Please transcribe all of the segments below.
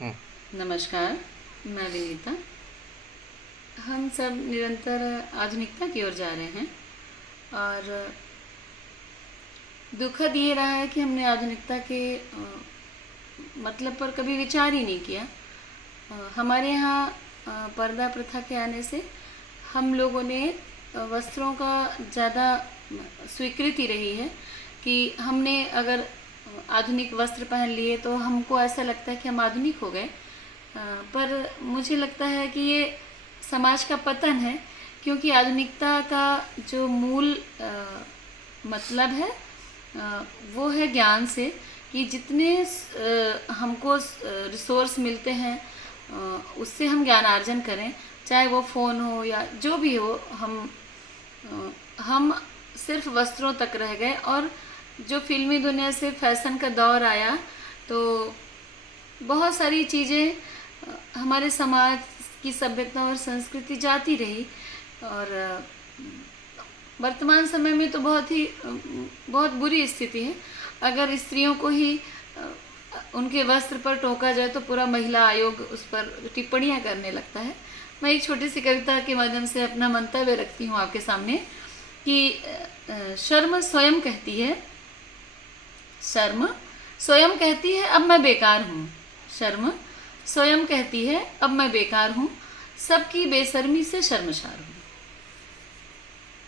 नमस्कार, मैं विनीता। हम सब निरंतर आधुनिकता की ओर जा रहे हैं और दुखद ये रहा है कि हमने आधुनिकता के मतलब पर कभी विचार ही नहीं किया। हमारे यहाँ पर्दा प्रथा के आने से हम लोगों ने वस्त्रों का ज़्यादा स्वीकृति रही है कि हमने अगर आधुनिक वस्त्र पहन लिए तो हमको ऐसा लगता है कि हम आधुनिक हो गए। पर मुझे लगता है कि ये समाज का पतन है, क्योंकि आधुनिकता का जो मूल मतलब है वो है ज्ञान से, कि जितने हमको रिसोर्स मिलते हैं उससे हम ज्ञान अर्जन करें, चाहे वो फ़ोन हो या जो भी हो। हम सिर्फ वस्त्रों तक रह गए, और जो फिल्मी दुनिया से फैशन का दौर आया तो बहुत सारी चीज़ें हमारे समाज की सभ्यता और संस्कृति जाती रही। और वर्तमान समय में तो बहुत बुरी स्थिति है। अगर स्त्रियों को ही उनके वस्त्र पर टोका जाए तो पूरा महिला आयोग उस पर टिप्पणियां करने लगता है। मैं एक छोटी सी कविता के माध्यम से अपना मंतव्य रखती हूँ आपके सामने कि शर्म स्वयं कहती है, शर्म स्वयं कहती है अब मैं बेकार हूँ। शर्म स्वयं कहती है अब मैं बेकार हूँ, सबकी बेशर्मी से शर्मसार हूँ।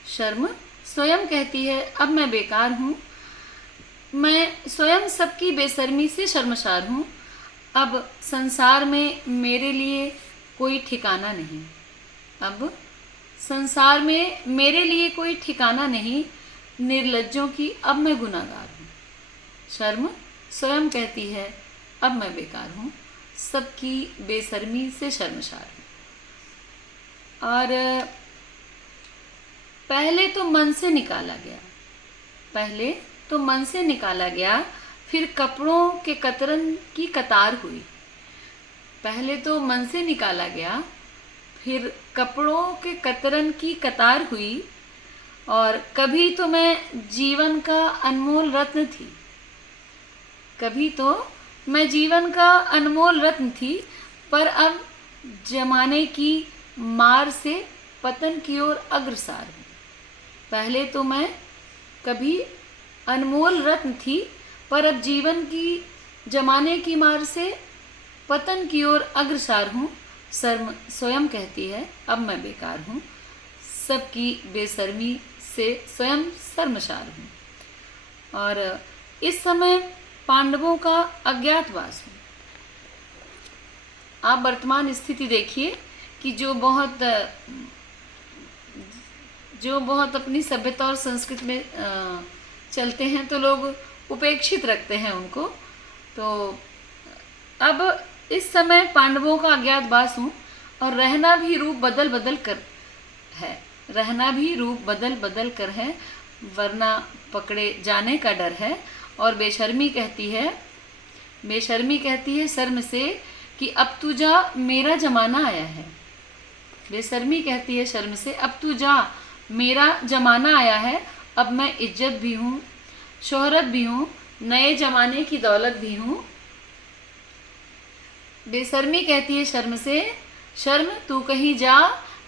शर्म स्वयं कहती है अब मैं बेकार हूँ, मैं स्वयं सबकी बेशर्मी से शर्मसार हूँ। अब संसार में मेरे लिए कोई ठिकाना नहीं, अब संसार में मेरे लिए कोई ठिकाना नहीं, निर्लज्जों की अब मैं गुनाहगार हूँ। शर्म स्वयं कहती है अब मैं बेकार हूँ, सबकी बेशर्मी से शर्मसार हूँ। और पहले तो मन से निकाला गया, पहले तो मन से निकाला गया, फिर कपड़ों के कतरन की कतार हुई। पहले तो मन से निकाला गया, फिर कपड़ों के कतरन की कतार हुई। और कभी तो मैं जीवन का अनमोल रत्न थी, कभी तो मैं जीवन का अनमोल रत्न थी, पर अब जमाने की मार से पतन की ओर अग्रसर हूँ। पहले तो मैं कभी अनमोल रत्न थी, पर अब जीवन की जमाने की मार से पतन की ओर अग्रसर हूँ। शर्म स्वयं कहती है अब मैं बेकार हूँ, सबकी बेशर्मी से स्वयं शर्मसार हूँ। और इस समय पांडवों का अज्ञातवास हूँ। आप वर्तमान स्थिति देखिए कि जो बहुत अपनी सभ्यता और संस्कृति में चलते हैं तो लोग उपेक्षित रखते हैं उनको। तो अब इस समय पांडवों का अज्ञातवास हूँ, और रहना भी रूप बदल बदल कर है, रहना भी रूप बदल बदल कर है, वरना पकड़े जाने का डर है। और बेशर्मी कहती है शर्म से कि अब तू जा मेरा जमाना आया है। बेशर्मी कहती है शर्म से अब तू जा मेरा जमाना आया है, अब मैं इज्जत भी हूँ, शोहरत भी हूँ, नए जमाने की दौलत भी हूँ। बेशर्मी कहती है शर्म से, शर्म तू कहीं जा,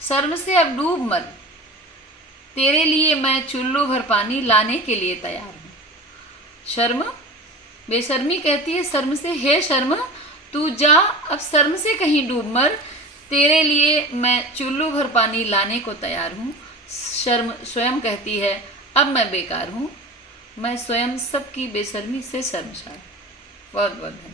शर्म से अब डूब मर, तेरे लिए मैं चुल्लू भर पानी लाने के लिए तैयार हूँ। शर्म बेशर्मी कहती है शर्म से, हे शर्म तू जा अब शर्म से कहीं डूब मर, तेरे लिए मैं चुल्लू भर पानी लाने को तैयार हूँ। शर्म स्वयं कहती है अब मैं बेकार हूँ, मैं स्वयं सबकी बेशर्मी से शर्मसार। बहुत बहुत धन्यवाद।